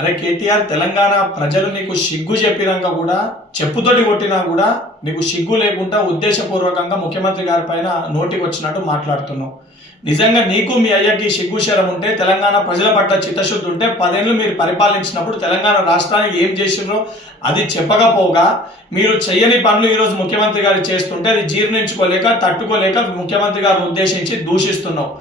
అరే కేటీఆర్, తెలంగాణ ప్రజలు నీకు సిగ్గు చెప్పినాక కూడా, చెప్పుతోటి కొట్టినా కూడా నీకు సిగ్గు లేకుండా ఉద్దేశపూర్వకంగా ముఖ్యమంత్రి గారి పైన నోటికి వచ్చినట్టు మాట్లాడుతున్నావు. నిజంగా నీకు మీ అయ్యకి సిగ్గు శరం ఉంటే, తెలంగాణ ప్రజల పట్ల చిత్తశుద్ధి ఉంటే, 10 ఏళ్ళు మీరు పరిపాలించినప్పుడు తెలంగాణ రాష్ట్రానికి ఏం చేసిర్రో అది చెప్పకపోగా మీరు చెయ్యని పనులు ఈరోజు ముఖ్యమంత్రి గారు చేస్తుంటే అది జీర్ణించుకోలేక, తట్టుకోలేక ముఖ్యమంత్రి గారిని ఉద్దేశించి దూషిస్తున్నావు.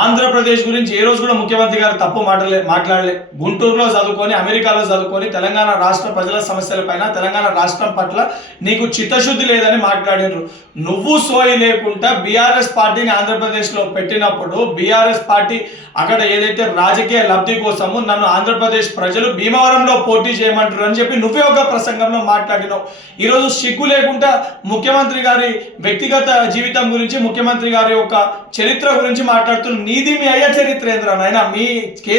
ఆంధ్రప్రదేశ్ గురించి ఏ రోజు కూడా ముఖ్యమంత్రి గారు తప్పు మాట్లాడలే. గుంటూరులో చదువుకొని, అమెరికాలో చదువుకొని తెలంగాణ రాష్ట్ర ప్రజల సమస్యలపైన, తెలంగాణ రాష్ట్రం పట్ల నీకు చిత్తశుద్ధి లేదని మాట్లాడినారు. నువ్వు సోయి లేకుండా బీఆర్ఎస్ పార్టీని ఆంధ్రప్రదేశ్లో పెట్టినప్పుడు, బీఆర్ఎస్ పార్టీ అక్కడ ఏదైతే రాజకీయ లబ్ధి కోసము నన్ను ఆంధ్రప్రదేశ్ ప్రజలు భీమవరంలో పోటీ చేయమంటారు అని చెప్పి నువ్వే ఒక ప్రసంగంలో మాట్లాడినావు. ఈరోజు సిగ్గు లేకుండా ముఖ్యమంత్రి గారి వ్యక్తిగత జీవితం గురించి, ముఖ్యమంత్రి గారి యొక్క చరిత్ర గురించి మాట్లాడుతున్నావు. నీది మీ అయ్య చరిత్ర ఏంద్రా నాయన? మీ కె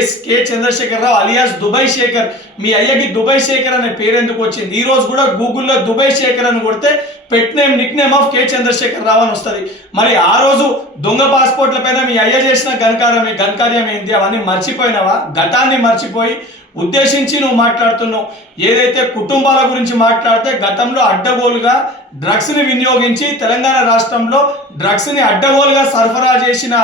చంద్రశేఖర్ రావు అలియాస్ దుబాయ్ శేఖర్, మీ అయ్యకి దుబాయ్ శేఖర్ అనే పేరు ఎందుకు వచ్చింది? ఈ రోజు కూడా గూగుల్లో దుబాయ్ శేఖర్ అని కొడితే pet name, nick name of K Chandrashekar Rao అని వస్తుంది. మరి ఆ రోజు దొంగ పాస్పోర్ట్ల పైన మీ అయ్య చేసిన ఘనకార్యం ఏంటి? అవన్నీ మర్చిపోయినావా? గతాన్ని మర్చిపోయి ఉద్దేశించి నువ్వు మాట్లాడుతున్నావు. ఏదైతే కుటుంబాల గురించి మాట్లాడితే, గతంలో అడ్డగోలుగా డ్రగ్స్ని వినియోగించి తెలంగాణ రాష్ట్రంలో డ్రగ్స్ని అడ్డగోలుగా సరఫరా చేసిన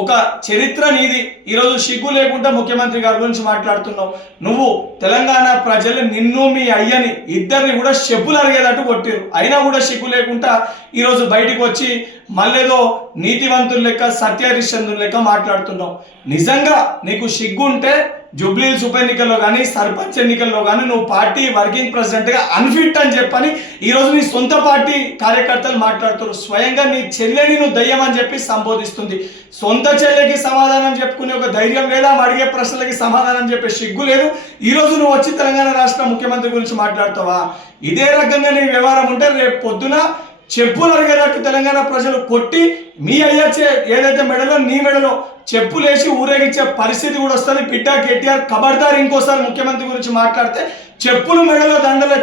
ఒక చరిత్ర నీది. ఈరోజు సిగ్గు లేకుండా ముఖ్యమంత్రి గారి గురించి మాట్లాడుతున్నావు. నువ్వు తెలంగాణ ప్రజలు నిన్ను, మీ అయ్యని ఇద్దరిని కూడా చెప్పులు అరిగేటట్టు కొట్టిరు. అయినా కూడా సిగ్గు లేకుండా ఈరోజు బయటకు వచ్చి మళ్ళేదో నీతివంతుల లెక్క, సత్యహరిశ్చంద్రుల లెక్క మాట్లాడుతున్నావు. నిజంగా నీకు సిగ్గు ఉంటే జూబ్లీహిల్స్ ఉప ఎన్నికల్లో కానీ, సర్పంచ్ ఎన్నికల్లో కానీ నువ్వు పార్టీ వర్కింగ్ ప్రెసిడెంట్గా అన్ఫిట్ అని చెప్పని ఈరోజు నీ సొంత పార్టీ కార్యకర్తలు మాట్లాడుతున్నారు. స్వయంగా నీ చెల్లెని నువ్వు దయ్యం అని చెప్పి సంబోధిస్తుంది. సొంత చెల్లెకి సమాధానం చెప్పుకునే ఒక ధైర్యం లేదా? అడిగే ప్రశ్నలకి సమాధానం చెప్పే సిగ్గు లేదు. ఈరోజు నువ్వు వచ్చి తెలంగాణ రాష్ట్ర ముఖ్యమంత్రి గురించి మాట్లాడతావా? ఇదే రకంగా నీ వ్యవహారం ఉంటే రేపు పొద్దున చెప్పులు అరిగేటట్టు తెలంగాణ ప్రజలు కొట్టి, మీ అయ్యచ్చే ఏదైతే మెడలో, నీ మెడలో చెప్పులేసి ఊరేగించే పరిస్థితి కూడా వస్తుంది. బిడ్డ కేటీఆర్, ఖబర్దార్ ఇంకోసారి ముఖ్యమంత్రి గురించి మాట్లాడితే చెప్పులు మెడలో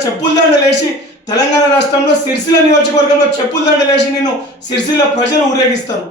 చెప్పుల దండలేసి తెలంగాణ రాష్ట్రంలో సిరిసిల్ల నియోజకవర్గంలో చెప్పుల దండలేసి నిన్ను సిరిసిల్ల ప్రజలు ఊరేగిస్తారు.